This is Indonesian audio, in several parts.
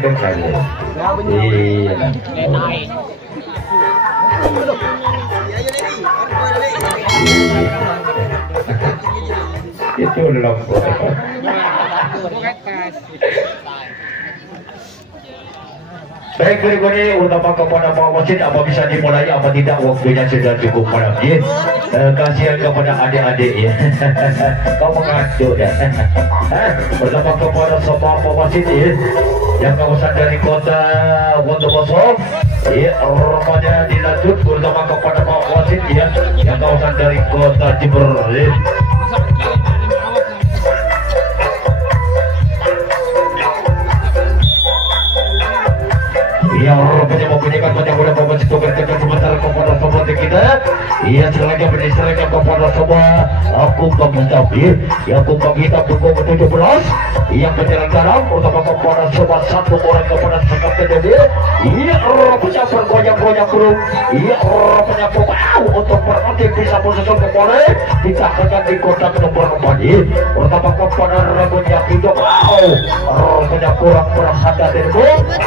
itu kali. Iya. Itu loh. Baik berikutnya utama kepada Pak Wasit, apa bisa dimulai apa tidak, waktunya sudah cukup malam ya. Kasihan kepada adik-adik ya. Kau mengacu ya. Utama kepada semua Pak Wasit ya, yang kawasan dari kota Bondowoso ya, rupanya dilanjut utama kepada Pak Wasit ya, yang kawasan dari kota Jember ya. Yang rupanya membunyikan banyak bola pemain itu bertekan sementara kepada semua kita. Ia seragam berdiseragam kepada semua aku penghitab yang aku penghitab dukung 17 yang berjalan dalam utama kepada semua satu orang kepada sekap TDD. Ia rupanya bergoyang-goyang burung. Ia rupanya pokok untuk berhenti bisa menyusul ke bola ditahankan di kotak nomor 4 utama kepada rambutnya hidup. Rupanya kurang berhati-hati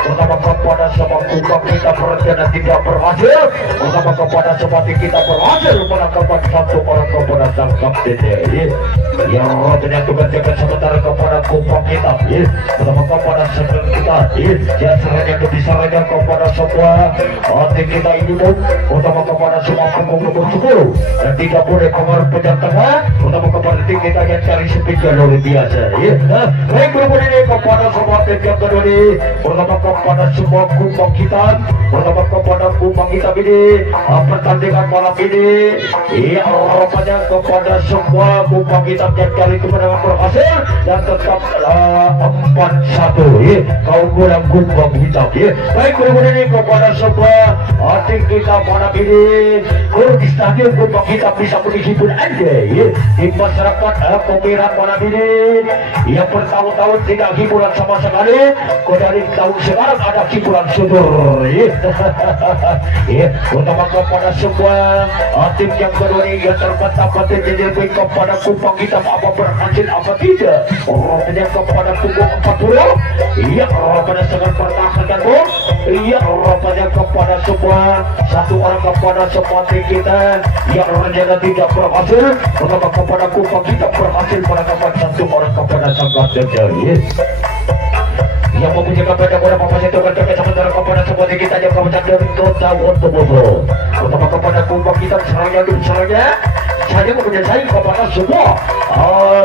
utama kepada sebab kita berencana tidak berhasil utama kepada seperti kita berhasil menangkap satu orang kepada sang kapten yang rupanya tugas jaga sementara kepada kumpang kita utama kepada sebelum kita yang serangnya diserahkan kepada semua tim kita ini pun utama kepada semua punggung nomor 10 dan tidak boleh keluar penjang tengah utama kepada tim kita yang cari speed yang luar biasa baik berikut ini kepada semua tim yang kedua ini utama kepada semua kumpang kita pertama kepada kumpang kita ini pertandingan malam ini rupanya kepada semua kumpang kita yang kali kemenangan berhasil dan tetap 4-1 kaum gulang kumpang hitam baik berikut ini kepada semua tim kita malam ini di stadion kumpang kita bisa menghibur anda di masyarakat pemirsa malam ini yang bertahun-tahun tidak hiburan sama sekali dari tahun sekarang ada hiburan sudur utama kepada semua tim yang kedua ini yang terbata-bata jadi lebih kepada kumpang kita apa berhasil apa tidak rupanya kepada punggung 40 rupanya sangat pertahankan rupanya kepada semua satu orang kepada semua tim kita yang rencana tidak berhasil utama kepada kumpang kita berhasil menangkap satu orang kepada sang kapten yang mempunyai kepada bola pemain itu berdekat sementara kepada semua kita yang kawasan dari kota Bondowoso utama kepada kumpang kita serangnya saya mempunyai kepada semua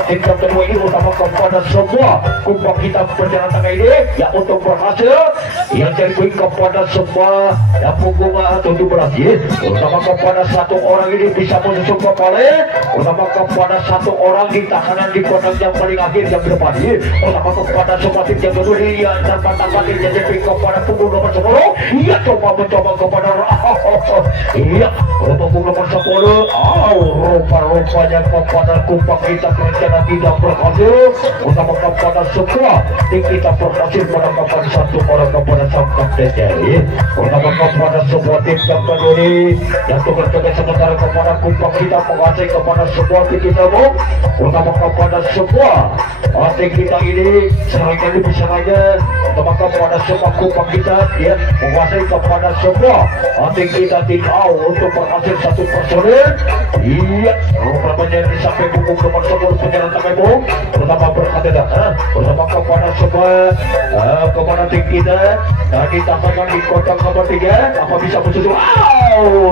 tim yang kedua ini utama kepada semua kumpang kita berjalan tengah ini yang untuk berhasil yang jadi poin kepada semua yang punggung 17 utama kepada satu orang ini bisa menyusul kepala utama kepada satu orang di tahanan di kotak yang paling akhir yang depan utama kepada semua tim yang kedua ini yang terbatangkan ini jadi poin kepada punggung nomor 10 ia coba mencoba kepada punggung nomor 10 rupa-rupanya kepada kumpang kita rencana tidak berhasil utama kepada semua tim kita berhasil menangkap satu orang kepada sang kapten utama kepada semua tim yang kedua yang tugas-tugas sementara kepada kumpang kita menguasai kepada semua tim kita utama kepada semua tim kita ini serangnya lebih serangnya utama kepada semua kumpang kita menguasai kepada semua tim kita tidak untuk berhasil satu personil rupanya di samping punggung nomor 10 penjalan tengah itu pertama berhati-hati pertama kepada semua kepada tim kita dan ditahankan di kotak nomor 3 apa bisa bersusul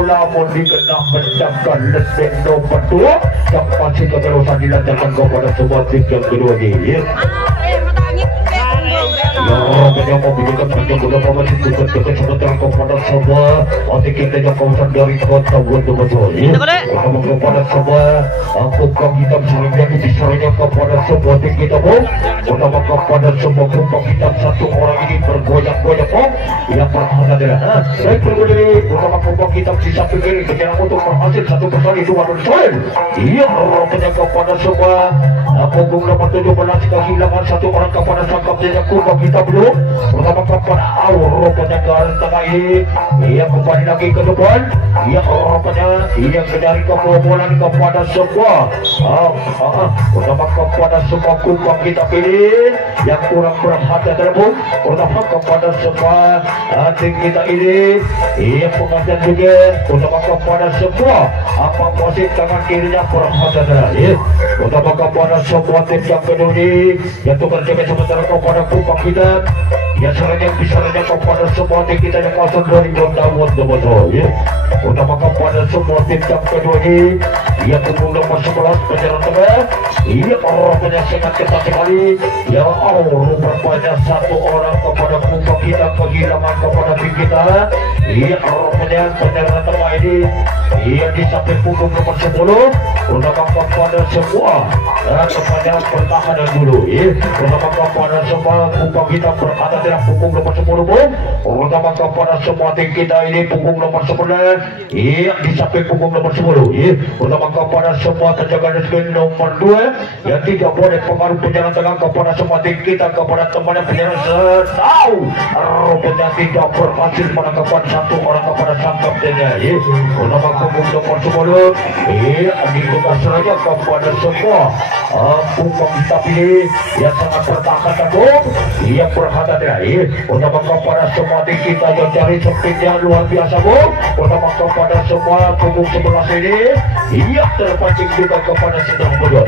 namun dikenal menjangkan letek nomor 2 yang pasti keterusan dilancarkan kepada semua tim yang kedua ini yang memberikan banyak bola pemain itu berdekat sementara kepada semua kita yang kawasan dari kota Bondowoso utama kepada semua kumpang hitam serangnya diserahnya kepada semua tim kita utama kepada semua kumpang hitam satu orang ini bergoyang-goyang yang pertama adalah baik berikut ini utama kumpang hitam di samping kiri berjalan untuk berhasil satu persatu dua poin rupanya kepada semua punggung nomor 17 kehilangan satu orang kepada sang kapten kumpang hitam dulu Bu. Pertama kepada rupanya garis tengah ini. Ia kembali lagi ke depan. Ia rupanya ia dari kebobolan kepada semua. Pertama kepada semua kumpang kita pilih yang kurang berhati tersebut. Pertama kepada semua tim kita ini. Ia pengantin juga. Pertama kepada semua apa posisi tangan kirinya berhati terakhir. Pertama kepada semua tim yang kedua ini yang tukar jaga sementara kepada kumpang kita. Ya seranya bisa kepada semua tim kita yang kawasan 2000 tahun betul ya. Utama kepada semua tim yang kedua ini. Ia pukul nomor 11 penyerang tengah. Ia orangnya sangat ketat sekali. Ya rupanya satu orang kepada kumpang kita kehilangan kepada tim kita. Ia orangnya penyerang tengah ini. Ia di samping pukul nomor 10. Utama kepada semua kepada pertahanan dulu ya. Utama kepada semua kumpang kita berada dalam pukul nomor 10 pun. Utama kepada semua tim kita ini pukul nomor 11. Iya di samping pukul nomor 10 ya. Utama kepada semua penjaga screen nomor 2 yang tidak boleh pengaruh penyerang tengah kepada semua tim kita kepada teman yang penyerang tahu rupanya tidak berhasil menangkapkan satu orang kepada sang kaptennya ya. Utama pukul nomor 10 iya ditugas saja kepada semua kumpang kita pilih yang sangat bertahan teguh yang berhati-hati. Utama kepada semua tim kita yang cari speed yang luar biasa Bu. Utama kepada semua punggung 11 ini ia terpancing juga kepada sedang berdua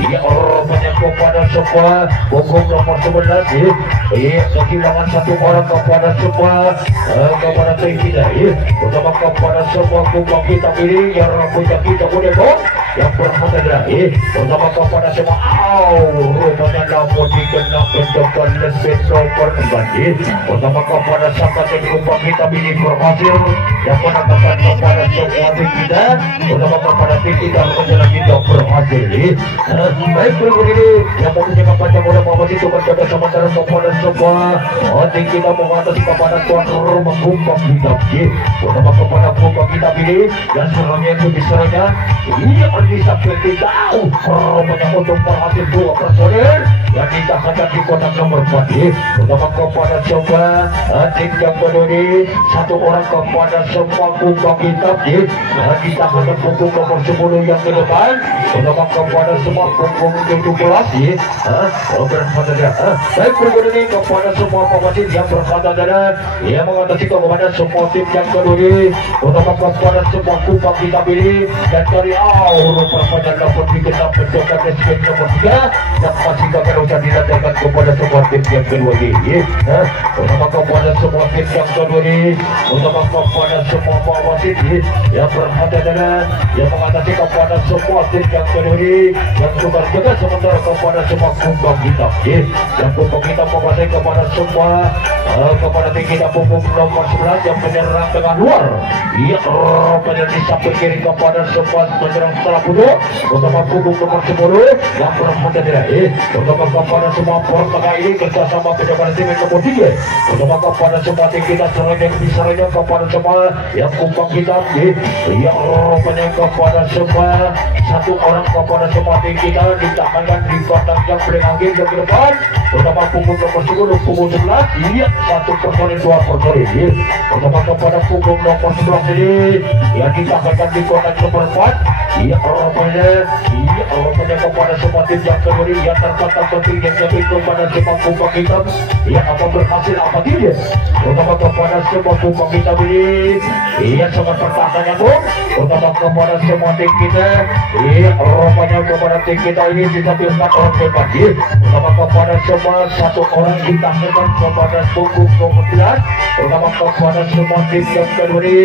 ia orangnya kepada semua punggung nomor 11 ia kehilangan satu orang kepada semua kepada tim kita utama kepada semua kumpang kita pilih yang rambutnya kita boleh dong yang berhati-hati utama kepada semua rupanya namun dikenal pencokan lesbet nomor 4 utama kepada sahabat yang kumpang kita pilih berhasil yang menangkapkan kepada semua tim kita utama kepada tim kita menjalan kita berhasil baik berikut ini yang mempunyai panjang bola Muhammad itu berjaga sementara kepada semua tim kita mengatasi kepada tuan rumah kumpang kita utama kepada kumpang kita pilih dan serangnya itu diserangnya ia bisa kita rupanya untuk berhasil 2 personel yang ditahankan di kotak nomor 4 utama kepada semua tim yang kedua ini 1 orang kepada semua kumpang kita ditahankan punggung nomor 10 yang ke depan utama kepada semua punggung 17 baik berikut ini kepada semua pemain yang berkata-kata yang mengatasi kepada semua tim yang kedua ini utama kepada semua kumpang kita pilih dan dari rupanya dapat dikenal pencokan SPN nomor 3 yang masih akan usah didatangkan kepada semua tim yang kedua ini utama kepada semua tim yang kedua ini utama kepada semua pemain yang berhati-hati yang mengatasi kepada semua tim yang kedua ini yang juga jaga sementara kepada semua kumpang kita yang kumpang kita menguasai kepada semua kepada tim kita punggung nomor 11 yang menyerang tengah luar ia rupanya di samping kiri kepada semua menyerang setelah putus utama punggung nomor 10 yang berhati-hati utama kepada semua poros tengah ini kerjasama penjagaan tim yang nomor 3 utama kepada semua tim kita serangnya kepada semua yang kumpang kita yang rupanya kepada semua 1 orang kepada semua tim kita ditahankan di kotak yang paling akhir yang ke depan utama punggung nomor 10 punggung 11 iya 1 personil 2 personil utama kepada punggung nomor 11 ini yang ditahankan di kotak nomor 4 iya rupanya kepada semua tim yang kedua ini yang tercatat penting yang lebih kepada semua kumpang kita yang akan berhasil apa tidak utama kepada semua kumpang kita ini iya sangat pertahanannya Bu utama kepada semua tim kita rupanya kepada tim kita ini bisa 4 orang hebat utama kepada semua 1 orang ditahankan kepada punggung nomor 11 utama kepada semua tim yang kedua ini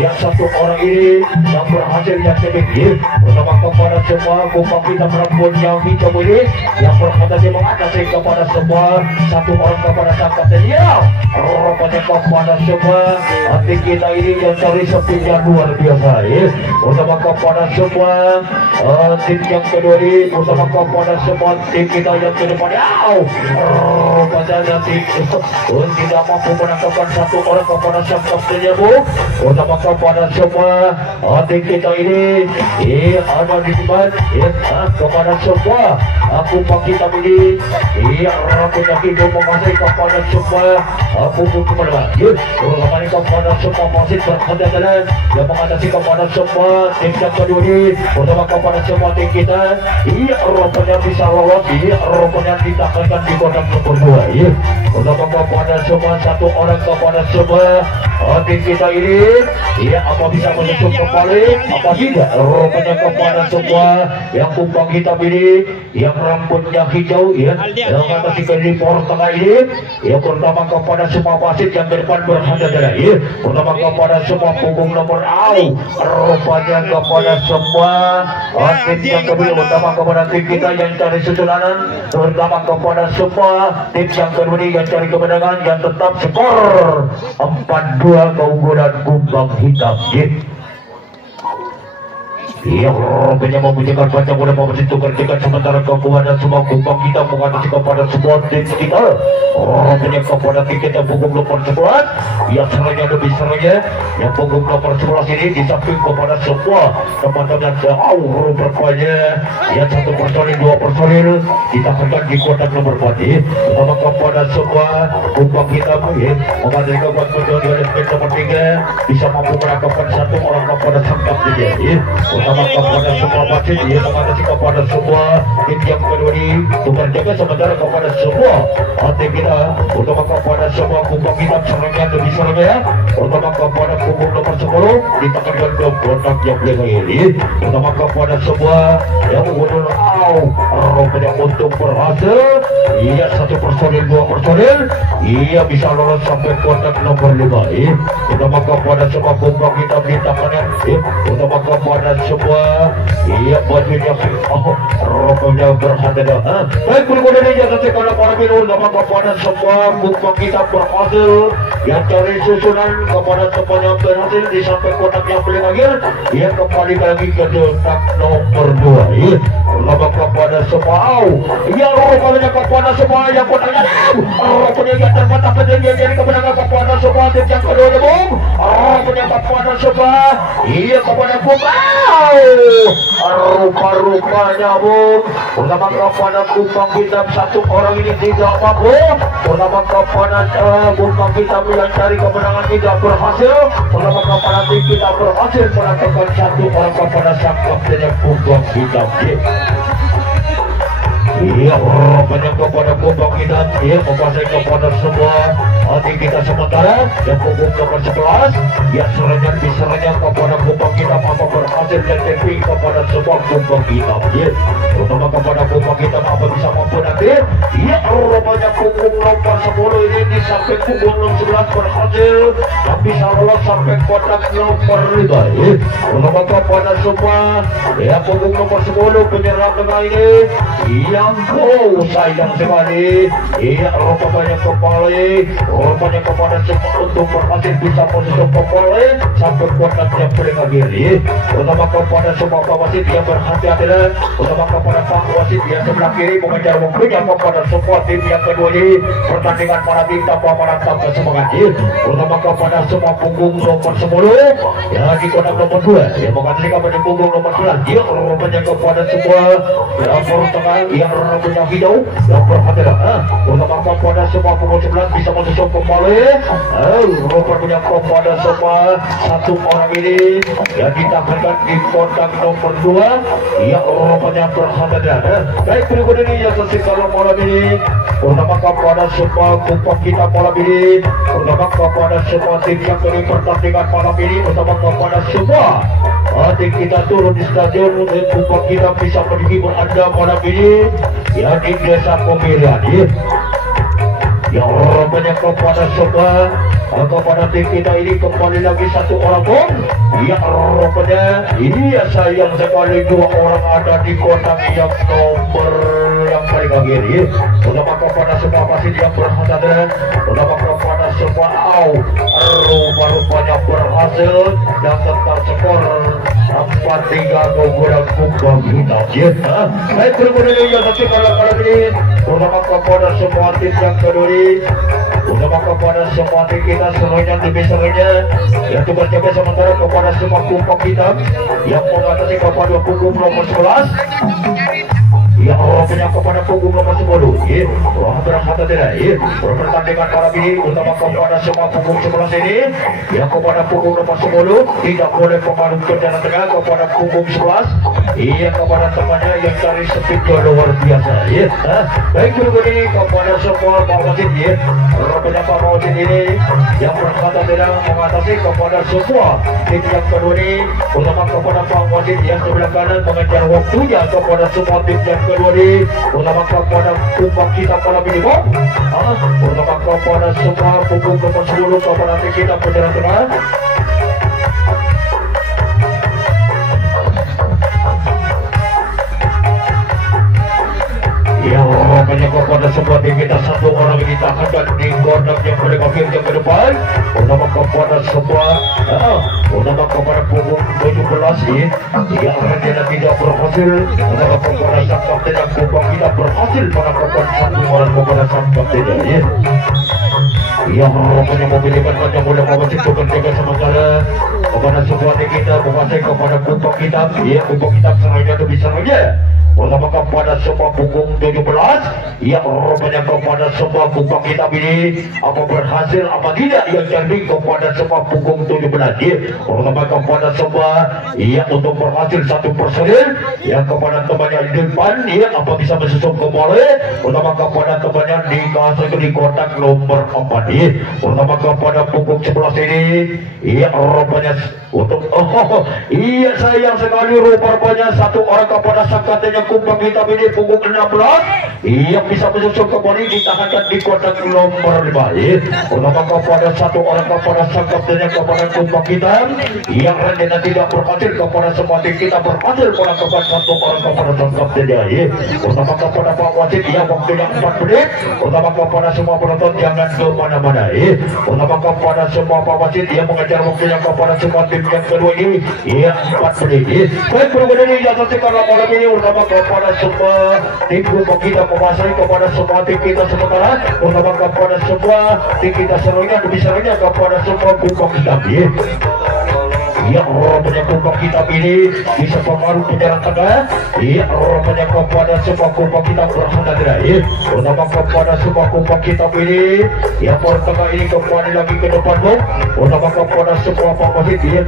yang 1 orang ini yang berhasil yang lebih utama kepada semua kumpang kita perempuan yang hijau ini yang berhati mengatasi kepada semua 1 orang kepada sang kapten rupanya kepada semua tim kita ini yang cari sepinya luar biasa utama kepada semua tim yang kedua ini utama kepada semua tim kita yang ke depan rupanya tim tidak mampu menangkapkan 1 orang kepada sang kaptennya Bu utama kepada semua tim kita ini ada di depan kepada semua aku pakai ini aku lagi dia menguasai kepada semua aku kepada orang kepada semua masih berhadapan yang mengatasi kepada semua tim yang kedua ini bersama kepada semua tim kita rupanya bisa lolos rupanya ditaklukkan di kotak nomor 2 bersama kepada semua satu orang kepada semua tim kita ini apa bisa menutup kembali apa tidak rupanya kepada semua yang kumpang hitam ini yang rambutnya hijau yang mengatasi di poros tengah ini yang pertama kepada semua wasit yang ke depan berhadapan pertama kepada semua punggung nomor rupanya kepada semua tim yang kedua pertama kepada tim kita yang cari susunan terutama kepada semua tim yang kedua yang cari kemenangan yang tetap skor 4-2 keunggulan kumbang hitam rupanya membutuhkan panjang mudah mempersitukkan sementara kepada semua kumpang kita mengatasi kepada semua tim kita rupanya kepada tim kita punggung nomor 11 yang serangnya lebih serangnya yang punggung nomor 11 ini di samping kepada semua teman-teman jauh rupanya yang satu personil dua personil ditahankan di kotak nomor 4 pertama kepada semua kumpang kita mengatasi kepada nomor 3 bisa mampu menangkapkan satu orang kepada sangkap dia pertama kepada semua wasit mengatasi kepada semua tim yang kedua ini berjaga sementara kepada semua tim kita pertama kepada semua kumpang hitam serangnya lebih serangnya pertama kepada punggung nomor 10 ditekankan ke kotak yang belakang ini pertama kepada semua yang mengundur rupanya untuk berhasil satu personil dua personil bisa lolos sampai kotak nomor 5 pertama kepada semua kumpang hitam ditekankan pertama kepada semua bajunya rupanya berhadapan baik berikutnya ini jasa sekali para minum pertama kepada semua kumpang hitam berhasil yang cari susunan kepada semuanya berhasil di sampai kotak yang paling akhir kembali lagi ke kotak nomor 2 pertama kepada semua rupanya kepada semua yang kotaknya rupanya yang termata pentingnya jadi kemenangan kepada semua tim yang kedua rupanya kepada semua kepada rupa-rupanya pertama kepada kumpang hitam satu orang ini tidak mampu pertama kepada kumpang hitam yang cari kemenangan tidak berhasil pertama kepada tim kita berhasil menangkapkan satu orang kepada sang kapten yang kumpang hitam rupanya kepada kumpang hitam menguasai kepada semua tim kita sementara yang punggung nomor 11 yang serangnya kepada kumpang hitam apa berhasil dan tapping kepada semua kumpang hitam terutama kepada kumpang hitam apa bisa mampu nanti rupanya punggung nomor 10 ini di samping punggung nomor 11 berhasil dan bisa lolos sampai kotak nomor 5 terutama kepada semua punggung nomor 10 penyerang tengah ini yang sayang sekali rupanya rupanya kepada semua untuk berhasil bisa posisi kembali sampai kotak yang paling akhir terutama kepada semua wasit yang berhati-hati terutama kepada pak wasit yang sebelah kiri mengejar waktunya kepada semua tim yang kedua ini pertandingan para tim tanpa menantang semangat terutama kepada semua punggung nomor 10 di kotak nomor 2 yang mengatasi kepada punggung nomor 11 rupanya kepada semua poros tengah yang rambutnya hijau yang berhati-hati terutama kepada semua punggung 11 bisa masuk kembali rupanya kepada semua satu orang ini yang ditahankan di kotak nomor 2 yang rupanya berhati-hati baik berikut ini yang tersimpal malam ini terutama kepada semua kumpang kita malam ini terutama kepada semua tim yang dari pertandingan malam ini terutama kepada semua tim kita turun di stadion kumpang kita bisa menghibur anda malam ini di desa pemilihan yang rupanya kepada semua kepada tim kita ini kembali lagi satu orang pun rupanya sayang sekali dua orang ada di kotak yang nomor yang paling akhir terutama kepada semua wasit yang berhadapan terutama kepada semua rupa-rupanya berhasil dan tetap skor 4-2 3 kepada Kumpang Hitam ya. Baik kemudian yang satu kalau ini terutama kepada semua tim yang kedua, terutama kepada semua tim kita semuanya lebih semuanya yang berjaga sementara kepada semua Kumpang Hitam yang mengatasi kepada punggung nomor 11 yang orang punya kepada punggung nomor 10 ya. Orang berkata tidak ya. Pertandingan malam ini utama kepada semua punggung 11 ini yang kepada punggung nomor 10 tidak boleh pengaruh ke jalan tengah kepada punggung 11 iya kepada temannya yang cari speed luar biasa ya. Baik dulu ini kepada semua Pak Wasit ya. Orang punya Pak Wasit ini yang berkata tidak mengatasi kepada semua tim yang kedua ini utama kepada Pak Wasit yang sebelah kanan mengejar waktunya kepada semua tim yang kedua ini utama kepada Kumpang Hitam malam ini Bob utama kepada semua punggung nomor 10 kepada tim kita penjalan tengah yang banyak kepada semua tim kita satu orang kita akan di kotak yang paling akhir ke depan utama kepada semua utama kepada punggung 17 yang rencana tidak berhasil utama kepada sang kapten dan Kumpang kita berhasil menangkapkan satu orang kepada sang kapten ya. Yang rupanya mobilkan macam boleh mewajib bekerja sementara kepada semua tim kita menguasai kepada Kumpang Hitam ya. Kumpang Hitam serangannya lebih serangannya utama kepada semua punggung 17 yang rupanya kepada semua Kumpang Hitam ini apa berhasil apa tidak yang jadi kepada semua punggung 17 ya. Utama kepada semua yang untuk berhasil satu personil yang kepada temannya di depan ya apa bisa menyusun kembali utama kepada temannya di kotak nomor 4 ya. Utama kepada punggung 11 ini ya rupanya untuk iya sayang sekali rupanya satu orang kepada sang kaptennya Kumpang Hitam ini punggung 16 yang bisa menyusul kembali ditahankan di kotak nomor 5 ya. Utama kepada satu orang kepada sang kaptennya kepada Kumpang Hitam yang rencana tidak berhasil kepada semua tim kita berhasil menangkapkan satu orang kepada sang kaptennya ya. Utama kepada Pak Wasit yang waktunya 4 menit utama kepada semua penonton jangan kemana-mana ya. Utama kepada semua Pak Wasit yang mengejar waktunya kepada semua tim yang kedua ini ya 4 menit ya. Baik kemudian ini yang saksikan malam ini utama kepada semua tim Kumpang Hitam menguasai kepada semua tim kita sementara utama kepada semua tim kita serunya lebih serunya kepada semua Kumpang Hitam ya. Ya rupanya Kumpang Hitam ini bisa pengaruh ke jalan tengah ya rupanya kepada semua Kumpang Hitam berhati-hati ya. Utama kepada semua Kumpang Hitam ini ya pertengah ini kembali lagi ke depan dong utama kepada semua Pak Wasit ya.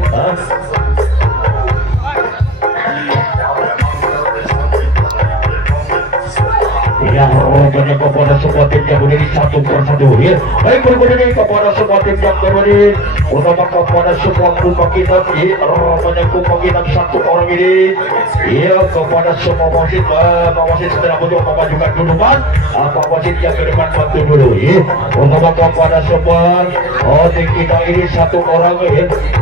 Yang rupanya kepada semua tim yang berdiri satu persatu ya. Baik kemudian kepada semua tim yang berdiri utama kepada semua Kumpang Hitam ya rupanya Kumpang Hitam satu orang ini ya kepada semua wasit Pak Wasit setelah beliau memajukan duluan Pak Wasit yang ke depan bantu dulu ya. Utama kepada semua tim kita ini satu orang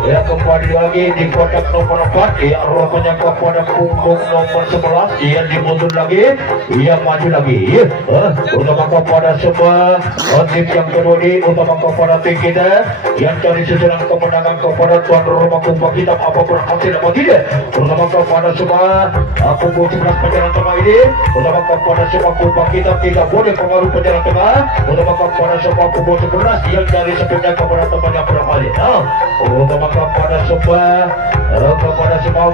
ya kembali lagi di kotak nomor 4 ya rupanya kepada punggung nomor 11 ya dimundur lagi ya maju lagi ya. Utama kepada semua tim yang kedua ini utama kepada tim kita yang cari susunan kemenangan kepada tuan rumah Kumpang Hitam apa berhasil atau tidak. Utama kepada semua punggung 11 penjalan tengah ini utama kepada semua Kumpang Hitam tidak boleh pengaruh penjalan tengah utama kepada semua punggung 11 yang cari sepeda kepada teman yang berhasil. Utama kepada semua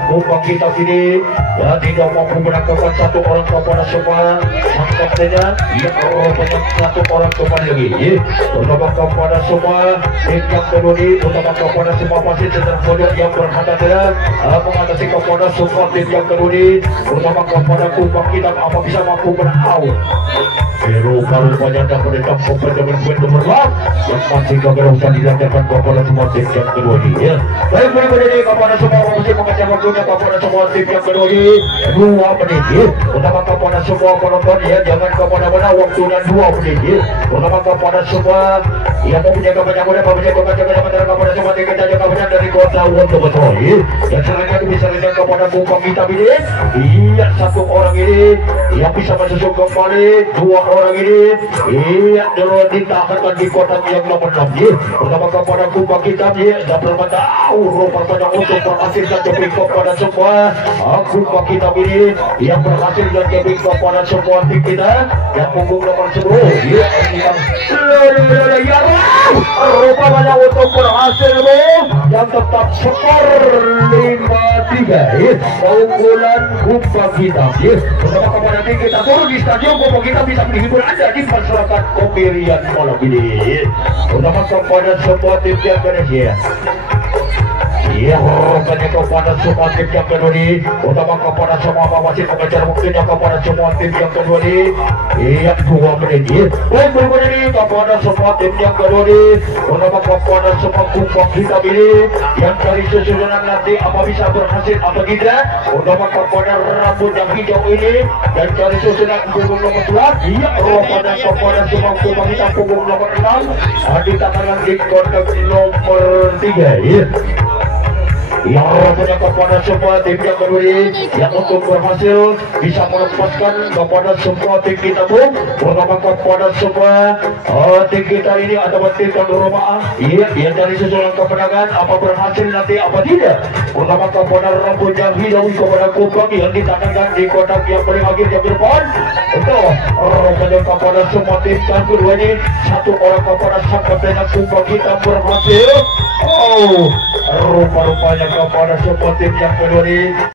Kumpang Hitam ini ya tidak mampu menangkapkan satu orang kepada semua kaptennya ya banyak satu orang kembali lagi ya. Utama kepada semua tim yang kedua ini utama kepada semua wasit sedang pojok yang berhati-hati mengatasi kepada semua tim yang kedua ini utama kepada Kumpang Hitam apa bisa mampu menang rupanya dah menetap kompeten poin nomor 4 yang masih gagal usah dilakukan kepada semua tim yang kedua ini ya. Baik kemudian ini kepada semua wasit mengejar waktunya kepada semua tim yang kedua ini 2 menit ya. Utama kepada semua penonton ya jangan kemana-mana waktu dan 2 menit ya. Utama kepada semua yang mempunyai kebanyakan kepada semua tim kita jaga benar dari kota Wondowoso ya. Dan selanjutnya bisa lihat kepada Kumpang Hitam ini iya satu orang ini yang bisa menyusul kembali 2 orang ini iya dulu ditahankan di kotak yang nomor 6 ya. Utama kepada Kumpang Hitam ya dan bermata rupanya untuk berhasil dan keping kepada semua kumpul kita ini yang berhasil dan keping kepada semua tim kita yang punggung nomor 10 ya rupanya untuk berhasil yang tetap skor 5-3 keunggulan kumpul kita bersama kepada tim kita turun di stadion kumpul kita bisa menghibur anda di masyarakat Komirian malam ini bersama kepada semua tim yang Indonesia. Iya, rupanya kepada semua tim yang kedua ini, utama kepada semua masih mengejar waktunya kepada semua tim yang kedua ini, yang 2 menit ini. Baik berikutnya ini kepada semua tim yang kedua ini, utama kepada semua kumpul kita ini, yang dari susunan nanti apa bisa berhasil apa tidak, utama kepada rambut yang hijau ini, dan dari susunan punggung nomor 11, iya, rupanya kepada semua kumpul kita punggung nomor 6, di tangan di kotak nomor 3, iya. Yang punya kepada semua tim yang kedua yang untuk berhasil bisa melepaskan kepada semua tim kita pun pertama kepada semua tim kita ini atau tim tuan rumah yang dari susunan kemenangan apa berhasil nanti apa tidak pertama kepada rambut yang hijau kepada kumpul yang ditandakan di kotak yang paling akhir yang depan itu rupanya kepada semua tim yang kedua ini satu orang kepada sang kapten kumpul kita berhasil rupa-rupanya kepada semua tim yang kedua ini